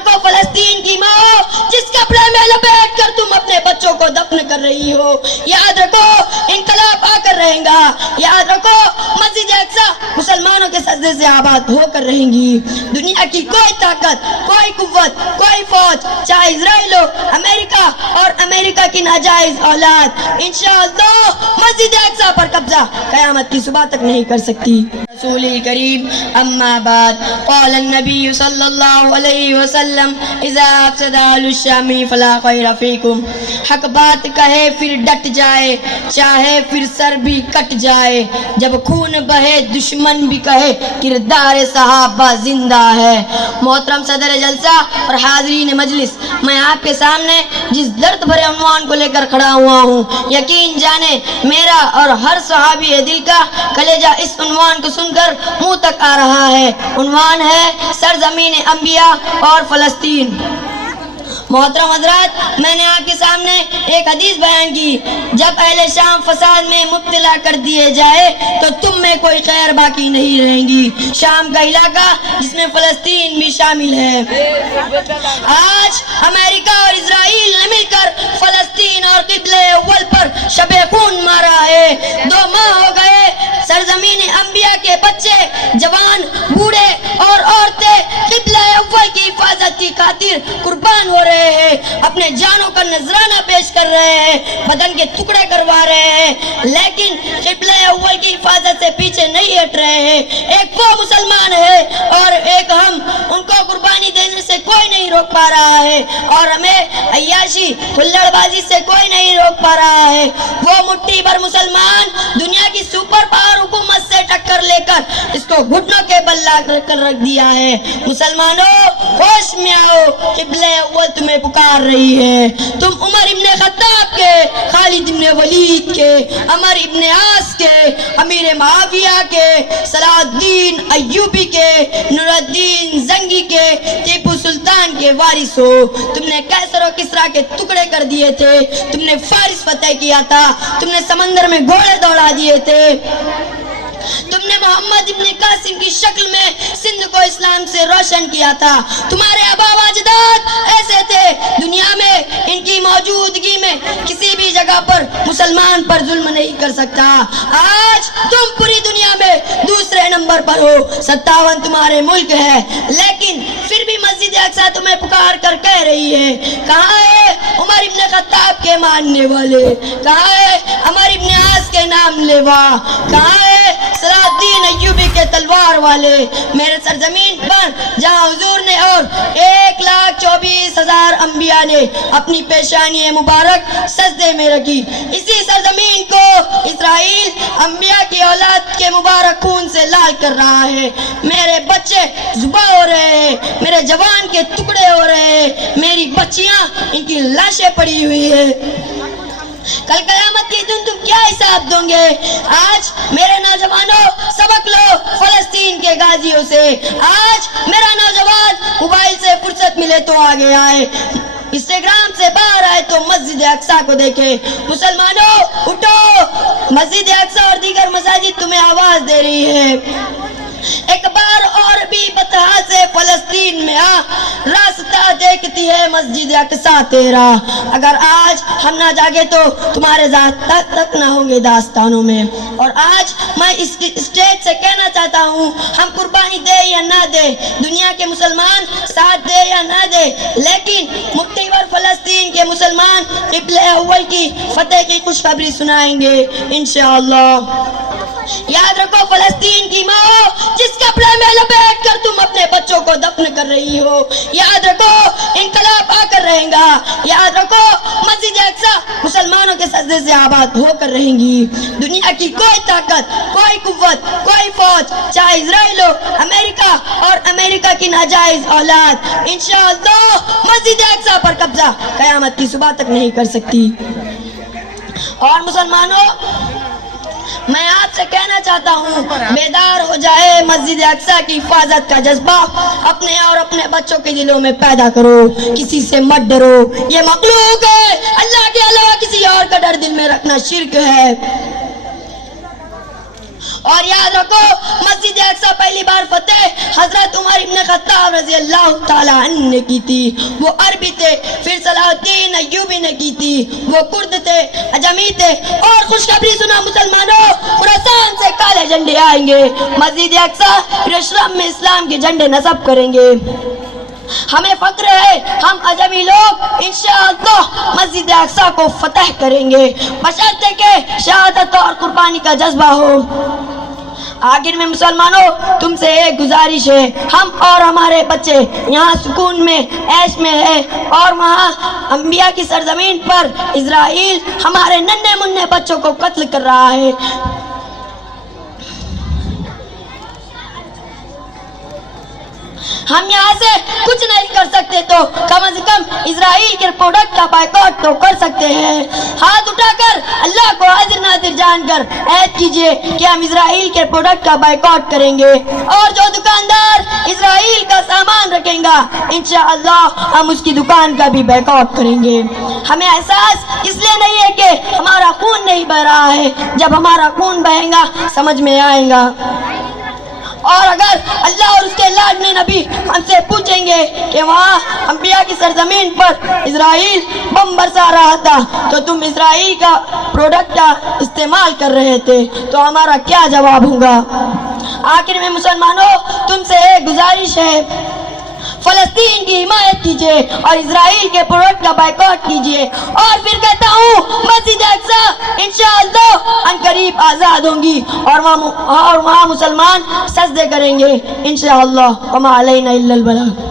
رکھو فلسطین کی ماں جس کپڑے میں لپیٹ کر تم اپنے بچوں کو دفن کر رہی ہو. یاد رکھو انقلاب آ کر رہے گا. یاد رکھو مسجد اقصی مسلمانوں کے سجدے سے آباد ہو کر رہیں گی. دنیا کی کوئی طاقت، کوئی قوت، کوئی فوج، چاہے اسرائیل ہو، امریکہ اور امریکہ کی ناجائز اولاد، انشاءاللہ مسجد اقصی پر قبضہ قیامت کی صبح تک نہیں کر سکتی. رسول الکریم اما بعد قال النبی صلی اللہ علیہ وسلم اذا افسد اہل الشام فلا خیر فیکم. حق بات کہے پھر ڈٹ جائے، چاہے پھر سر بھی کٹ جائے. جب خون بہے دشمن بھی کہے کردار صحابہ زندہ ہے. محترم صدر جلسہ اور حاضرین مجلس، میں آپ کے سامنے جس درد بھرے عنوان کو لے کر کھڑا ہوا ہوں، یقین جانے میرا اور ہر صحابی دل کا کلیجہ اس عنوان کو سن کر منہ تک آ رہا ہے. عنوان ہے سرزمین انبیاء اور فلسطین. محترم حضرات، میں نے آپ کے سامنے ایک حدیث بیان کی، جب اہل شام فساد میں مبتلا کر دیے جائے تو تم میں کوئی خیر باقی نہیں رہیں گی. شام کا علاقہ جس میں فلسطین بھی شامل ہے. آج امریکہ اور اسرائیل نے مل کر فلسطین اور قبلہ اول پر شب خون مارا ہے. 2 ماہ ہو گئے سرزمین انبیاء کے بچے، جوان، بوڑھے اور عورتیں قبلہ اول کی حفاظت کی خاطر قربان ہو رہے ہیں، اپنے جانوں کا نذرانہ پیش کر رہے ہیں، بدن کے ٹکڑے کروا رہے ہیں، لیکن قبلہ اول کی حفاظت سے پیچھے نہیں ہٹ رہے ہیں. ایک وہ مسلمان ہے اور ایک ہم، ان کو قربانی دینے سے کوئی نہیں روک پا رہا ہے اور ہمیں عیاشی ہلڑ بازی سے کوئی نہیں روک پا رہا ہے. وہ مٹھی بھر مسلمان دنیا کی سپر پاور حکومت سے ٹکر لے کر اس کو گھٹنوں کے بل لا کر رکھ دیا ہے. مسلمانوں ہوش میں آؤ، قبلہ اول تمہیں پکار رہی ہے. تم عمر ابن خطاب کے، خالد ابن ولید کے، عمر ابن عاص کے، امیر معاویہ کے، صلاح الدین ایوبی کے، نور الدین زنگی کے، ٹیپو سلطان کے وارث ہو. تم نے کیسر و کسریٰ کے ٹکڑے کر دیے تھے، تم نے فارس فتح کیا تھا، تم نے سمندر میں گھوڑے دوڑا دیے تھے، تم نے محمد ابن قاسم کی شکل میں سندھ کو اسلام سے روشن کیا تھا. تمہارے آبا و اجداد ایسے تھے، دنیا میں ان کی موجودگی میں کسی بھی جگہ پر مسلمان پر ظلم نہیں کر سکتا. آج تم پوری دنیا میں دوسرے نمبر پر ہو، 57 تمہارے ملک ہے، لیکن پھر بھی مسجد اقصی تمہیں پکار کر کہہ رہی ہے. کہاں ہے عمر ابن خطاب کے ماننے والے؟ کہاں ہے عمر ابن عاص کے نام لیوا؟ کہاں ہے صلاح الدین ایوبی کے تلوار والے؟ میرے سرزمین پر جہاں حضور نے اور 1,24,000 انبیاء نے اپنی پیشانی مبارک سجدے میں رکھی، اسی سرزمین کو اسرائیل انبیاء کی اولاد کے مبارک خون سے لال کر رہا ہے. میرے بچے ذبح ہو رہے ہیں، میرے جوان کے ٹکڑے ہو رہے ہیں، میری بچیاں ان کی لاشیں پڑی ہوئی ہیں. کل قیامت کی دن تم کیا حساب دوں گے؟ آج میرے نوجوانوں سبق لو فلسطین کے غازیوں سے. آج میرا نوجوان موبائل سے فرصت ملے تو آگے آئے، انسٹاگرام سے باہر آئے تو مسجد اقصی کو دیکھے. مسلمانوں اٹھو، مسجد اقصی اور دیگر مساجد تمہیں آواز دے رہی ہے. ایک بار اور بھی بطحا سے فلسطین میں آ، راستہ دیکھتی ہے مسجد اقصی تیرا. اگر آج ہم نہ جاگے تو تمہارے ذات تک نہ ہوں گے داستانوں میں. اور آج میں اس اسٹیج سے کہنا چاہتا ہوں، ہم قربانی دے یا نہ دے، دنیا کے مسلمان ساتھ دے یا نہ دے، لیکن مٹھی بھر فلسطین کے مسلمان قبلہ اول کی فتح کی خوشخبری سنائیں گے انشاءاللہ. یاد رکھو فلسطین کی ماں جس کپڑے میں لپیٹ کر تم اپنے بچوں کو دفن کر رہی ہو. یاد رکھو انقلاب آ کر رہے گا. یاد رکھو مسجد اقصی مسلمانوں کے سجدے سے آباد ہو کر رہیں گی. دنیا کی کوئی طاقت، کوئی قوت، کوئی فوج، چاہے اسرائیل ہو، امریکہ اور امریکہ کی ناجائز اولاد، انشاءاللہ مسجد اقصی پر قبضہ قیامت کی صبح تک نہیں کر سکتی. اور مسلمانوں، میں آپ سے کہنا چاہتا ہوں، بیدار ہو جائے، مسجد اقصی کی حفاظت کا جذبہ اپنے اور اپنے بچوں کے دلوں میں پیدا کرو. کسی سے مت ڈرو، یہ مخلوق ہے، اللہ کے علاوہ کسی اور کا ڈر دل میں رکھنا شرک ہے. اور یاد رکھو مسجد اقصی پہلی بار فتح حضرت عمر ابن خطاب رضی اللہ تعالی عنہ نے کی تھی. وہ عربی تھے. پھر صلاح الدین ایوبی نے کی تھی. وہ کرد تھے, اجمی تھے. اور خوشخبری سنا مسلمانوں, خراسان سے کالے جھنڈے آئیں گے. مسجد اقصی یشرم میں اسلام کے جھنڈے نصب کریں گے. ہمیں فخر ہے, ہم اجمی لوگ انشاءاللہ مسجد اقصی کو فتح کریں گے, بشرطے کہ شہادت اور قربانی کا جذبہ ہو. آخر میں مسلمانوں, تم سے ایک گزارش ہے, ہم اور ہمارے بچے یہاں سکون میں عیش میں ہیں, اور وہاں انبیاء کی سرزمین پر اسرائیل ہمارے ننھے منھے بچوں کو قتل کر رہا ہے. ہم یہاں سے کچھ نہیں کر سکتے تو کم از کم اسرائیل کے پروڈکٹ کا بائیکاٹ تو کر سکتے ہیں. ہاتھ اٹھا کر اللہ کو حاضر ناظر جان کر عہد کیجئے کہ ہم اسرائیل کے پروڈکٹ کا بائیکاٹ کریں گے, اور جو دکاندار اسرائیل کا سامان رکھیں گا انشاءاللہ ہم اس کی دکان کا بھی بائیکاٹ کریں گے. ہمیں احساس اس لیے نہیں ہے کہ ہمارا خون نہیں بہ رہا ہے, جب ہمارا خون بہے گا سمجھ میں آئے گا. اور اگر اللہ اور اس کے لاڈلے نبی ہم سے پوچھیں گے کہ وہاں انبیاء کی سرزمین پر اسرائیل بم برسا رہا تھا تو تم اسرائیل کا پروڈکٹ کا استعمال کر رہے تھے, تو ہمارا کیا جواب ہوگا؟ آخر میں مسلمانوں, تم سے ایک گزارش ہے, فلسطین کی حمایت کیجئے اور اسرائیل کے پروڈکٹ کا بائیکاٹ کیجئے. اور پھر کہتا ہوں مسجد اقصی انشاءاللہ ان قریب آزاد ہوں گی, اور وہاں مسلمان سجدے کریں گے انشاءاللہ. وما علینا الا البلاغ.